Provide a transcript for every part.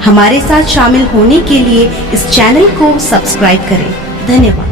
हमारे साथ शामिल होने के लिए इस चैनल को सब्सक्राइब करें। धन्यवाद।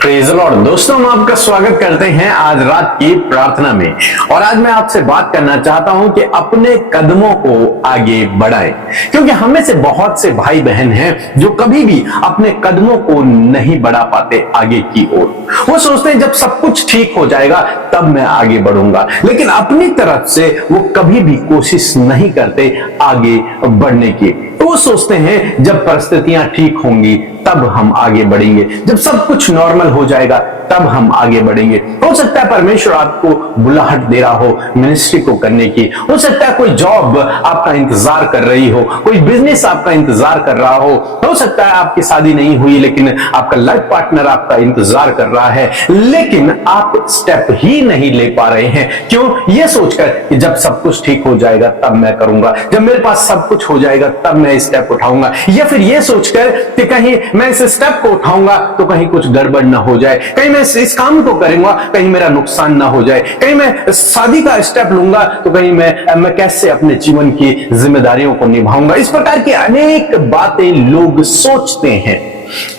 Praise the Lord. दोस्तों, हम आपका स्वागत करते हैं आज रात की प्रार्थना में। और आज मैं आपसे बात करना चाहता हूं कि अपने कदमों को आगे बढ़ाएं, क्योंकि हमें से बहुत से भाई बहन हैं जो कभी भी अपने कदमों को नहीं बढ़ा पाते आगे की ओर। वो सोचते हैं जब सब कुछ ठीक हो जाएगा तब मैं आगे बढ़ूंगा, लेकिन अपनी तरफ से वो कभी भी कोशिश नहीं करते आगे बढ़ने की। तो वो सोचते हैं जब परिस्थितियां ठीक होंगी तब हम आगे बढ़ेंगे, जब सब कुछ नॉर्मल हो जाएगा तब हम आगे बढ़ेंगे। हो सकता है परमेश्वर आपको बुलाहट दे रहा हो मिनिस्ट्री को करने की, हो सकता है कोई जॉब आपका इंतजार कर रही हो, कोई बिजनेस आपका इंतजार कर रहा हो सकता है आपकी शादी नहीं हुई लेकिन आपका लाइफ पार्टनर आपका इंतजार कर रहा है, लेकिन आप स्टेप ही नहीं ले पा रहे हैं। क्यों? ये सोचकर कि जब सब कुछ ठीक हो जाएगा तब मैं करूंगा, जब मेरे पास सब कुछ हो जाएगा तब मैं स्टेप उठाऊंगा, या फिर ये सोचकर कि कहीं मैं इस स्टेप को उठाऊंगा तो कहीं कुछ गड़बड़ ना हो जाए, कहीं मैं इस काम को करूंगा कहीं मेरा नुकसान ना हो जाए, कहीं मैं शादी का स्टेप लूंगा तो कहीं मैं कैसे अपने जीवन की जिम्मेदारियों को निभाऊंगा। इस प्रकार की अनेक बातें लोग सोचते हैं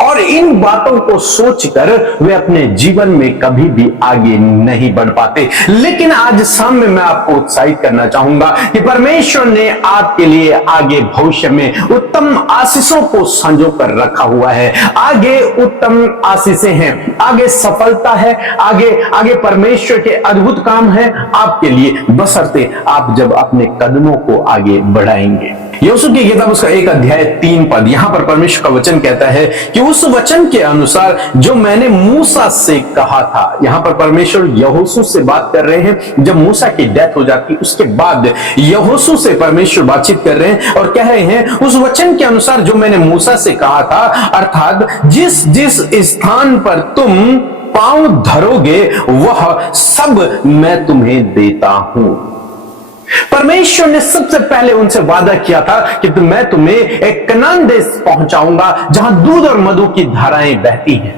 और इन बातों को सोचकर वे अपने जीवन में कभी भी आगे नहीं बढ़ पाते। लेकिन आज शाम में मैं आपको उत्साहित करना चाहूंगा कि परमेश्वर ने आपके लिए आगे भविष्य में उत्तम आशीषों को संजो कर रखा हुआ है। आगे उत्तम आशीषें हैं, आगे सफलता है, आगे परमेश्वर के अद्भुत काम है आपके लिए, बशर्ते आप जब अपने कदमों को आगे बढ़ाएंगे। यहोशू की किताब उसका 1 अध्याय 3 पद, यहां पर परमेश्वर का वचन कहता है कि उस वचन के अनुसार जो मैंने मूसा से कहा था। यहां पर परमेश्वर यहोशू से बात कर रहे हैं। जब मूसा की डेथ हो जाती उसके बाद यहोशू से परमेश्वर बातचीत कर रहे हैं और कह रहे हैं उस वचन के अनुसार जो मैंने मूसा से कहा था, अर्थात जिस जिस स्थान पर तुम पांव धरोगे वह सब मैं तुम्हें देता हूं। परमेश्वर ने सबसे पहले उनसे वादा किया था कि मैं तुम्हें एक कनान देश पहुंचाऊंगा जहां दूध और मधु की धाराएं बहती हैं।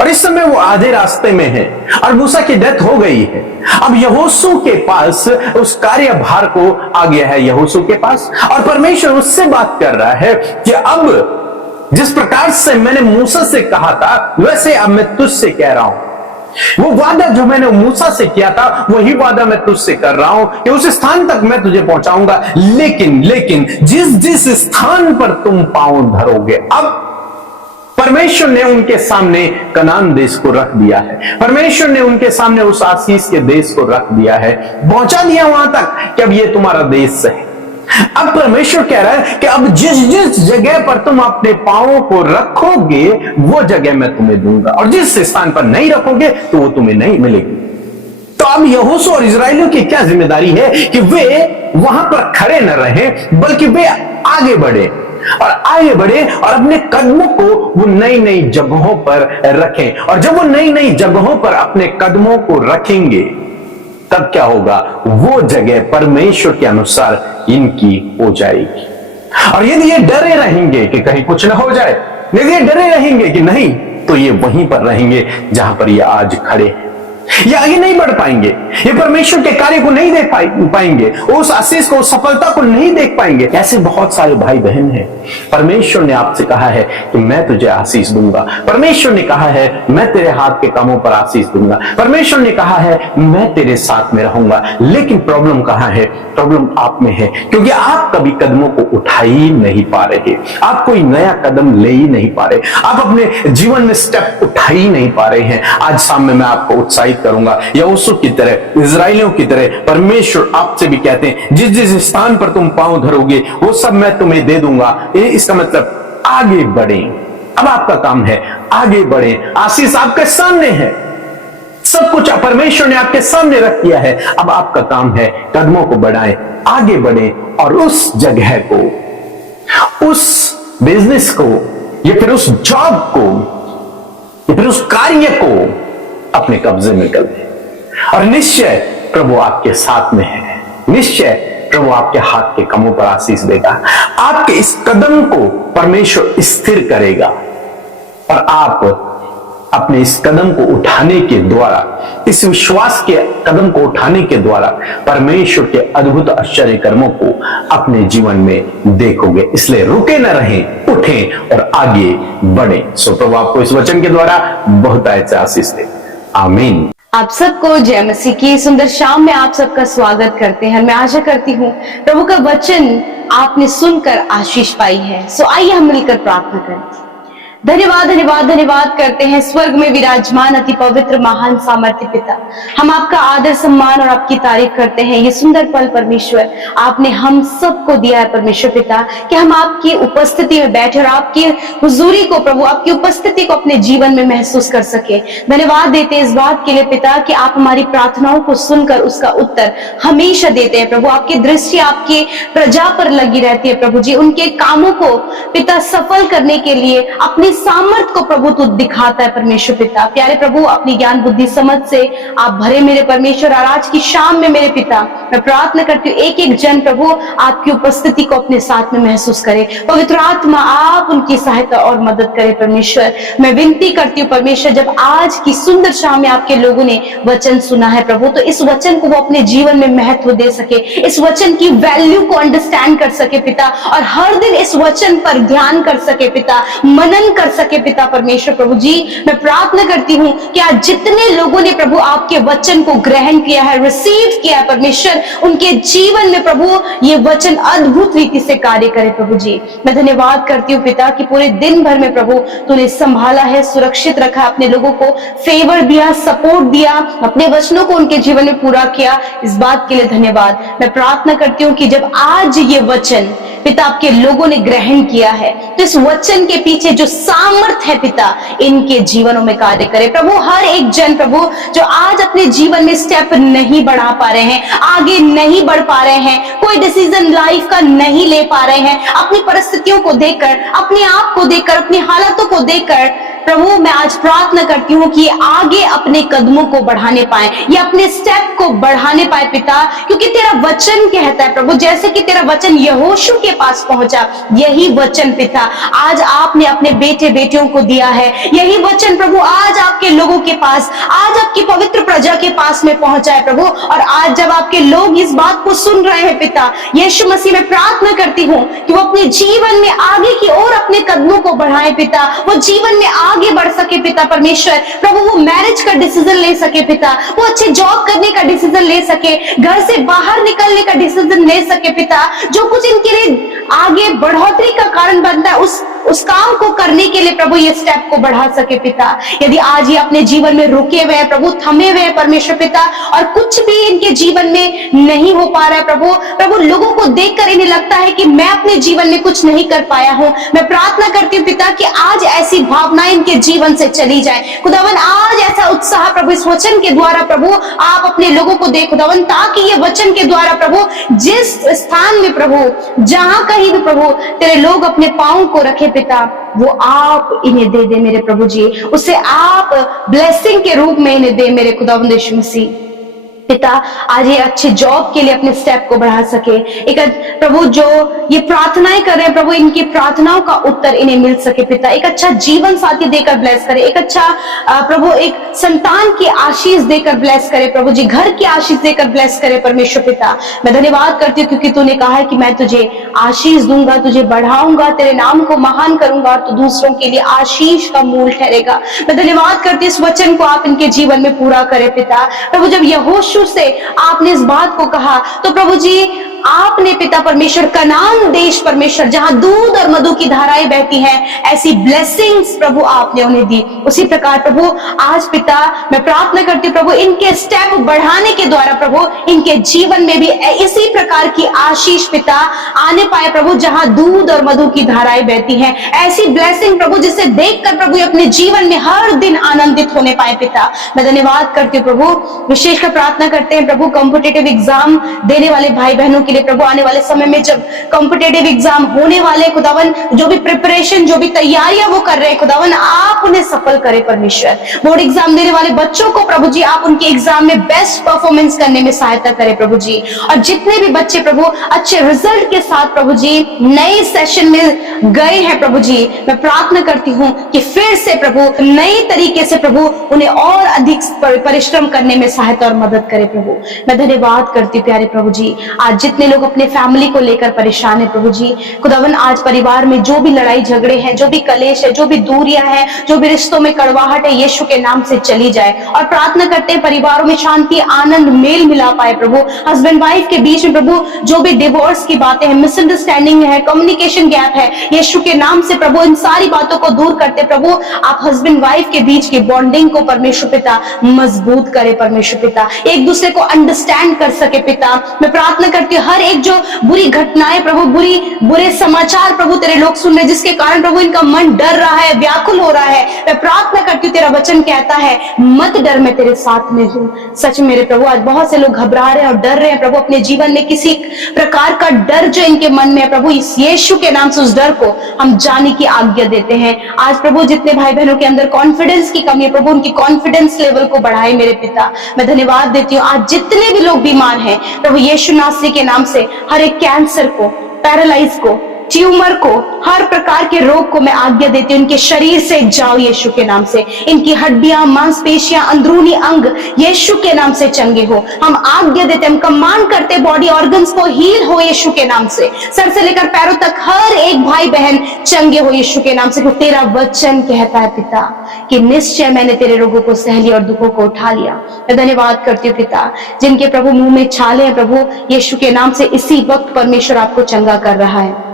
और इस समय वो आधे रास्ते में है और मूसा की डेथ हो गई है। अब यहोशू के पास उस कार्यभार को आ गया है, यहोशू के पास, और परमेश्वर उससे बात कर रहा है कि अब जिस प्रकार से मैंने मूसा से कहा था वैसे अब मैं तुझसे कह रहा हूं। वो वादा जो मैंने मूसा से किया था वही वादा मैं तुझसे कर रहा हूं कि उस स्थान तक मैं तुझे पहुंचाऊंगा, लेकिन जिस जिस स्थान पर तुम पांव धरोगे। अब परमेश्वर ने उनके सामने कनान देश को रख दिया है, परमेश्वर ने उनके सामने उस आशीष के देश को रख दिया है, पहुंचा दिया वहां तक कि अब ये तुम्हारा देश है। अब परमेश्वर कह रहा है कि अब जिस जिस जगह पर तुम अपने पांवों को रखोगे वो जगह मैं तुम्हें दूंगा, और जिस स्थान पर नहीं रखोगे तो वो तुम्हें नहीं मिलेगी। तो अब यहोशू और इस्राएलियों की क्या जिम्मेदारी है कि वे वहां पर खड़े न रहें बल्कि वे आगे बढ़े और अपने कदमों को वो नई नई जगहों पर रखें। और जब वो नई नई जगहों पर अपने कदमों को रखेंगे तब क्या होगा? वो जगह परमेश्वर के अनुसार इनकी हो जाएगी। और यदि ये डरे रहेंगे कि कहीं कुछ ना हो जाए, यदि ये डरे रहेंगे कि नहीं, तो ये वहीं पर रहेंगे जहां पर ये आज खड़े हैं। ये आगे नहीं बढ़ पाएंगे, ये परमेश्वर के कार्य को नहीं देख पाएंगे, उस आशीष को, उस सफलता को नहीं देख पाएंगे। ऐसे बहुत सारे भाई बहन हैं। परमेश्वर ने आपसे कहा है कि मैं तुझे आशीष दूंगा, परमेश्वर ने कहा है मैं तेरे हाथ के कामों पर आशीष दूंगा, परमेश्वर ने कहा है मैं तेरे साथ में रहूंगा। लेकिन प्रॉब्लम कहां है? प्रॉब्लम आप में है, क्योंकि आप कभी कदमों को उठा ही नहीं पा रहे, आप कोई नया कदम ले ही नहीं पा रहे, आप अपने जीवन में स्टेप उठा ही नहीं पा रहे हैं। आज शाम में मैं आपको उत्साहित करूंगा, यहोशू की तरह, इजराइलियों की तरह परमेश्वर आपसे भी कहते हैं जिस जिस स्थान पर तुम पांव धरोगे वो सब मैं तुम्हें दे दूंगा। इसका मतलब आगे बढ़ें। अब आपका काम है आगे बढ़ें, आशीष आपके सामने है, सब कुछ परमेश्वर ने आपके सामने रख दिया है। अब आपका काम है कदमों को बढ़ाएं, आगे बढ़ें और उस जगह को, उस बिजनेस को, या फिर उस जॉब को, या फिर उस कार्य को अपने कब्जे में कर लें। और निश्चय प्रभु आपके साथ में है, निश्चय प्रभु आपके हाथ के कामों पर आशीष देगा, आपके इस कदम को परमेश्वर स्थिर करेगा और आप अपने इस कदम को उठाने के द्वारा, इस विश्वास के कदम को उठाने के द्वारा परमेश्वर के अद्भुत आश्चर्य कर्मों को अपने जीवन में देखोगे। इसलिए रुके न रहें, उठें और आगे बढ़ें। सो प्रभु आपको इस वचन के द्वारा बहुत अच्छा आशीष दे। आमीन। आप सबको जय मसीह की सुंदर शाम में आप सबका स्वागत करते हैं। मैं आशा करती हूँ प्रभु का वचन आपने सुनकर आशीष पाई है। सो आइए हम मिलकर प्रार्थना करें। धन्यवाद धन्यवाद धन्यवाद करते हैं स्वर्ग में विराजमान अति पवित्र महान सामर्थ्य पिता, हम आपका आदर सम्मान और आपकी तारीफ करते हैं। ये सुंदर पल परमेश्वर आपने हम सबको दिया है परमेश्वर पिता, कि हम आपकी उपस्थिति में बैठे और आपकी हुजूरी को प्रभु, आपकी उपस्थिति को अपने जीवन में महसूस कर सके। धन्यवाद देते हैं इस बात के लिए पिता कि आप हमारी प्रार्थनाओं को सुनकर उसका उत्तर हमेशा देते हैं प्रभु। आपकी दृष्टि आपकी प्रजा पर लगी रहती है प्रभु जी। उनके कामों को पिता सफल करने के लिए अपनी सामर्थ को प्रभु तू दिखाता है परमेश्वर पिता। प्यारे प्रभु, अपनी ज्ञान बुद्धि समझ से आप भरे मेरे परमेश्वर। और आज की शाम में मेरे पिता मैं प्रार्थना करती हूँ एक एक जन प्रभु आपकी उपस्थिति को अपने साथ में महसूस करे। पवित्र आत्मा आप उनकी सहायता और मदद करे परमेश्वर। मैं विनती करती हूँ परमेश्वर, जब आज की सुंदर शाम में आपके लोगों ने वचन सुना है प्रभु, तो इस वचन को वो अपने जीवन में महत्व दे सके, इस वचन की वैल्यू को अंडरस्टैंड कर सके पिता, और हर दिन इस वचन पर ध्यान कर सके पिता, मनन कर सके पिता परमेश्वर। प्रभु जी मैं प्रार्थना करती हूँ कि आज जितने लोगों ने प्रभु आपके वचन को ग्रहण किया है, रिसीव किया है परमेश्वर, उनके जीवन में प्रभु ये वचन अद्भुत रीति से कार्य करे प्रभु जी। मैं धन्यवाद करती हूँ पिता कि पूरे दिन भर में प्रभु तूने संभाला है, सुरक्षित रखा, अपने लोगों को फेवर दिया, सपोर्ट दिया, अपने वचनों को उनके जीवन में पूरा किया। इस बात के लिए धन्यवाद। मैं प्रार्थना करती हूँ कि जब आज ये वचन पिता आपके लोगों ने ग्रहण किया है, तो इस वचन के पीछे जो सामर्थ है पिता इनके जीवनों में कार्य करे प्रभु। हर एक जन प्रभु जो आज अपने जीवन में स्टेप नहीं बढ़ा पा रहे हैं, आगे नहीं बढ़ पा रहे हैं, कोई डिसीजन लाइफ का नहीं ले पा रहे हैं, अपनी परिस्थितियों को देखकर, अपने आप को देखकर, अपनी हालातों को देखकर प्रभु मैं आज प्रार्थना करती हूँ कि आगे अपने कदमों को बढ़ाने पाए, ये अपने स्टेप को बढ़ाने पाए पिता, क्योंकि तेरा वचन कहता है प्रभु, जैसे कि तेरा वचन यहोशू के पास पहुंचा, यही वचन पिता आज आपने अपने बेटे बेटियों को दिया है। यही वचन प्रभु आज आपके लोगों के पास, आज आपकी पवित्र प्रजा के पास में पहुंचा है प्रभु। और आज जब आपके लोग इस बात को सुन रहे हैं पिता, यीशु मसीह में प्रार्थना करती हूँ कि वो अपने जीवन में आगे की ओर अपने कदमों को बढ़ाए पिता, वो जीवन में आगे बढ़ सके पिता परमेश्वर। प्रभु वो मैरिज का डिसीजन ले सके पिता, वो अच्छे जॉब करने का डिसीजन ले सके, घर से बाहर निकलने का डिसीजन ले सके पिता। जो कुछ इनके लिए आगे बढ़ोतरी का कारण बनता है उस काम को करने के लिए प्रभु ये स्टेप को बढ़ा सके पिता। यदि आज ये अपने जीवन में रुके हुए हैं प्रभु, थमे हुए हैं परमेश्वर पिता, और कुछ भी इनके जीवन में नहीं हो पा रहा है प्रभु लोगों को देखकर इन्हें लगता है कि मैं अपने जीवन में कुछ नहीं कर पाया हूं, मैं प्रार्थना करती हूँ पिता कि आज ऐसी भावनाएं इनके जीवन से चली जाए खुदावन। आज ऐसा उत्साह प्रभु इस वचन के द्वारा प्रभु आप अपने लोगों को दे खुदावन, ताकि ये वचन के द्वारा प्रभु जिस स्थान में प्रभु, जहां कहीं भी प्रभु तेरे लोग अपने पांव को रखे पिता, वो आप इन्हें दे दे मेरे प्रभु जी, उसे आप ब्लेसिंग के रूप में इन्हें दे मेरे खुदावंद यीशु मसीह पिता। आज ये अच्छे जॉब के लिए अपने स्टेप को बढ़ा सके। एक प्रभु जो ये प्रार्थनाएं कर रहे हैं प्रभु, इनकी प्रार्थनाओं का उत्तर इन्हें मिल सके पिता। एक अच्छा जीवन साथी देकर ब्लेस करे, एक अच्छा प्रभु एक संतान की आशीष देकर ब्लेस करे प्रभु जी, घर की आशीष देकर ब्लेस करे परमेश्वर पिता। मैं धन्यवाद करती हूँ क्योंकि तूने कहा है कि मैं तुझे आशीष दूंगा, तुझे बढ़ाऊंगा, तेरे नाम को महान करूंगा, और तू दूसरों के लिए आशीष का मूल ठहरेगा। मैं धन्यवाद करती हूँ इस वचन को आप इनके जीवन में पूरा करे पिता। प्रभु जब यहोशू से आपने इस बात को कहा, तो प्रभु जी आपने पिता परमेश्वर कनान देश परमेश्वर, जहां दूध और मधु की धाराएं बहती हैं, ऐसी ब्लेसिंग्स प्रभु आपने उन्हें दी। उसी प्रकार प्रभु आज पिता मैं प्रार्थना करती हूँ प्रभु इनके स्टेप बढ़ाने के द्वारा प्रभु इनके जीवन में भी इसी प्रकार की आशीष पिता आने पाए प्रभु, जहां दूध और मधु की धाराएं बहती हैं। ऐसी ब्लेसिंग प्रभु जिसे देखकर प्रभु अपने जीवन में हर दिन आनंदित होने पाए पिता। मैं धन्यवाद करती हूँ प्रभु। विशेषकर प्रार्थना करते हैं प्रभु कॉम्पिटिटिव एग्जाम देने वाले भाई बहनों के लिए प्रभु, आने वाले समय में जब कॉम्पिटिटिव एग्जाम होने वाले खुदावन, जो भी प्रिपरेशन, जो भी तैयारियां वो कर रहे हैं खुदावन, आप उन्हें सफल करें परमेश्वर। बोर्ड एग्जाम देने वाले बच्चों को प्रभु जी आप उनके एग्जाम में बेस्ट परफॉर्मेंस करने में सहायता करें प्रभु जी। और जितने भी बच्चे प्रभु अच्छे रिजल्ट के साथ प्रभु जी नए सेशन में गए हैं प्रभु जी, मैं प्रार्थना करती हूँ कि फिर से प्रभु नई तरीके से प्रभु उन्हें और अधिक परिश्रम करने में सहायता और मदद करे प्रभु। मैं धन्यवाद करती हूँ प्यारे प्रभु जी। आज जितने लोग अपने फैमिली को लेकर परेशान है प्रभु जी, खुदावन आज परिवार में जो भी लड़ाई झगड़े हैं, जो भी कलेश है, जो भी दूरियां हैं, जो भी रिश्तों में कड़वाहट है, यीशु के नाम से चली जाए। और प्रार्थना करते हैं परिवारों में शांति, आनंद, मेल मिला पाए प्रभु। हस्बैंड वाइफ के बीच में प्रभु जो भी डिवोर्स की बातें हैं, मिसअंडरस्टैंडिंग है, कम्युनिकेशन गैप है, यीशु के नाम से प्रभु इन सारी बातों को दूर करते प्रभु आप हस्बैंड वाइफ के बीच की बॉन्डिंग को परमेश्वर पिता मजबूत करे परमेश्वर पिता, एक दूसरे को अंडरस्टैंड कर सके पिता। मैं प्रार्थना करती हूँ हर एक जो बुरी घटनाएं प्रभु, बुरे समाचार प्रभु तेरे लोग सुन रहे जिसके कारण प्रभु इनका मन डर रहा है, व्याकुल हो रहा है, मैं प्रार्थना करती हूँ तेरा वचन कहता है मत डर, मैं तेरे साथ में हूँ। सच मेरे प्रभु आज बहुत से लोग घबरा रहे हैं और डर रहे हैं प्रभु, अपने जीवन में किसी प्रकार का डर जो इनके मन में है प्रभु, इस यीशु के नाम से उस डर को हम जाने की आज्ञा देते हैं। आज प्रभु जितने भाई बहनों के अंदर कॉन्फिडेंस की कमी है प्रभु, उनकी कॉन्फिडेंस लेवल को बढ़ाए मेरे पिता। मैं धन्यवाद देती हूँ आज जितने भी लोग बीमार हैं प्रभु यीशु नासरी के नाम से, हर एक कैंसर को, पैरालाइज को, ट्यूमर को, हर प्रकार के रोग को मैं आज्ञा देती हूँ इनके शरीर से जाओ यीशु के नाम से। इनकी हड्डियां, मांसपेशियां, अंदरूनी अंग यीशु के नाम से चंगे हो। हम आज्ञा देते, हम कमांड करते बॉडी ऑर्गन्स को हील हो यीशु के नाम से। सर से लेकर पैरों तक हर एक भाई बहन चंगे हो यीशु के नाम से। क्योंकि तेरा वचन कहता है पिता कि निश्चय मैंने तेरे रोगों को सह लिया और दुखों को उठा लिया। मैं धन्यवाद करती हूँ पिता जिनके प्रभु मुंह में छाले हैं प्रभु यीशु के नाम से इसी वक्त परमेश्वर आपको चंगा कर रहा है।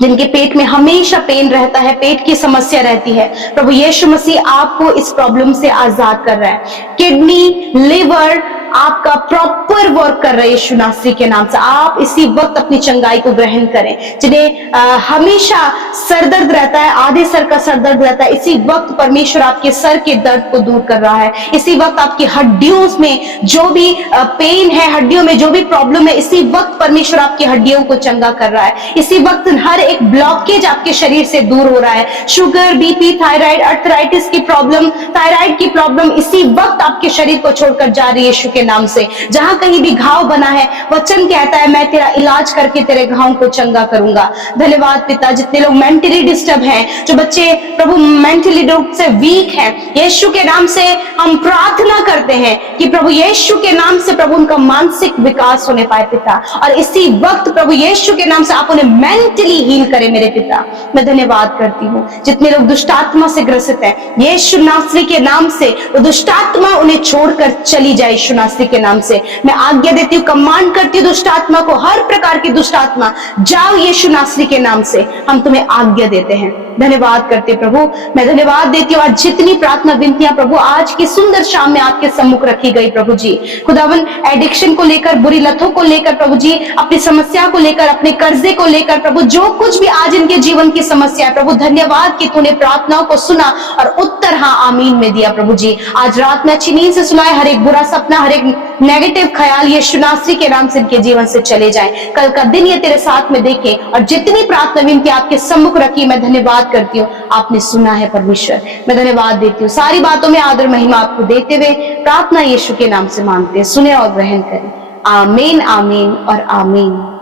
जिनके पेट में हमेशा पेन रहता है, पेट की समस्या रहती है प्रभु यीशु मसीह आपको इस प्रॉब्लम से आजाद कर रहा है। किडनी, लिवर आपका प्रॉपर वर्क कर रहा है यीशु नासरी के नाम से। आप इसी वक्त अपनी चंगाई को ग्रहण करें। जिन्हें हमेशा सर दर्द रहता है, आधे सर का सर दर्द रहता है, इसी वक्त परमेश्वर आपके सर के दर्द को दूर कर रहा है। इसी वक्त आपकी हड्डियों में जो भी पेन है, हड्डियों में जो भी प्रॉब्लम है, इसी वक्त परमेश्वर आपकी हड्डियों को चंगा कर रहा है। इसी वक्त हर एक ब्लॉकेज आपके शरीर से दूर हो रहा है। शुगर, बीपी, थायराइड, अर्थराइटिस की प्रॉब्लम, थायराइड की प्रॉब्लम इसी वक्त आपके शरीर को छोड़कर जा रही है यीशु के नाम से। जहां कहीं भी घाव बना है वचन कहता है मैं तेरा इलाज करके तेरे घाव को चंगा करूंगा। धन्यवाद पिता। जितने लोग मेंटली डिस्टर्ब हैं, जो बच्चे प्रभु मेंटली रूप से वीक हैं, यीशु के नाम से हम प्रार्थना करते हैं कि प्रभु यीशु के नाम से प्रभु उनका मानसिक विकास होने पाए पिता। और इसी वक्त प्रभु यीशु के नाम से आप उन्हें मेंटली हील करें मेरे पिता। मैं धन्यवाद करती हूँ। जितने लोग दुष्टात्मा से ग्रसित हैं यीशु नासरी के नाम से वो दुष्टात्मा उन्हें छोड़कर चली जाए यीशु नासरी के नाम से। मैं आज्ञा देती हूँ, कमांड करती हूँ दुष्टात्मा को, हर प्रकार की दुष्टात्मा जाओ यीशु नासरी के नाम से। हम तुम्हें आज्ञा देते हैं। धन्यवाद करते प्रभु। मैं धन्यवाद देती हूँ आज जितनी प्रार्थना विनतियां प्रभु आज की सुंदर शाम में आपके सम्मुख रखी गई प्रभु जी। खुदावन एडिक्शन को लेकर, बुरी लतों को लेकर प्रभु जी, अपनी समस्या को लेकर, अपने कर्जे को लेकर प्रभु, जो कुछ भी आज इनके जीवन की समस्या है प्रभु, धन्यवाद कि तूने प्रार्थनाओं को सुना और उत्तर हाँ आमीन में दिया प्रभु जी। आज रात में अच्छी नींद से सुनाए, हर एक बुरा सपना, हर एक नेगेटिव ख्याल यीशु नासरी के नाम से इनके जीवन से चले जाएं। कल का दिन ये तेरे साथ में देखें। और जितनी प्रार्थना विनती आपके सम्मुख रखी मैं धन्यवाद करती हूँ, आपने सुना है परमेश्वर। मैं धन्यवाद देती हूँ। सारी बातों में आदर महिमा आपको देते हुए प्रार्थना यीशु के नाम से मांगते हैं, सुने और ग्रहण करें। आमीन, आमीन और आमीन।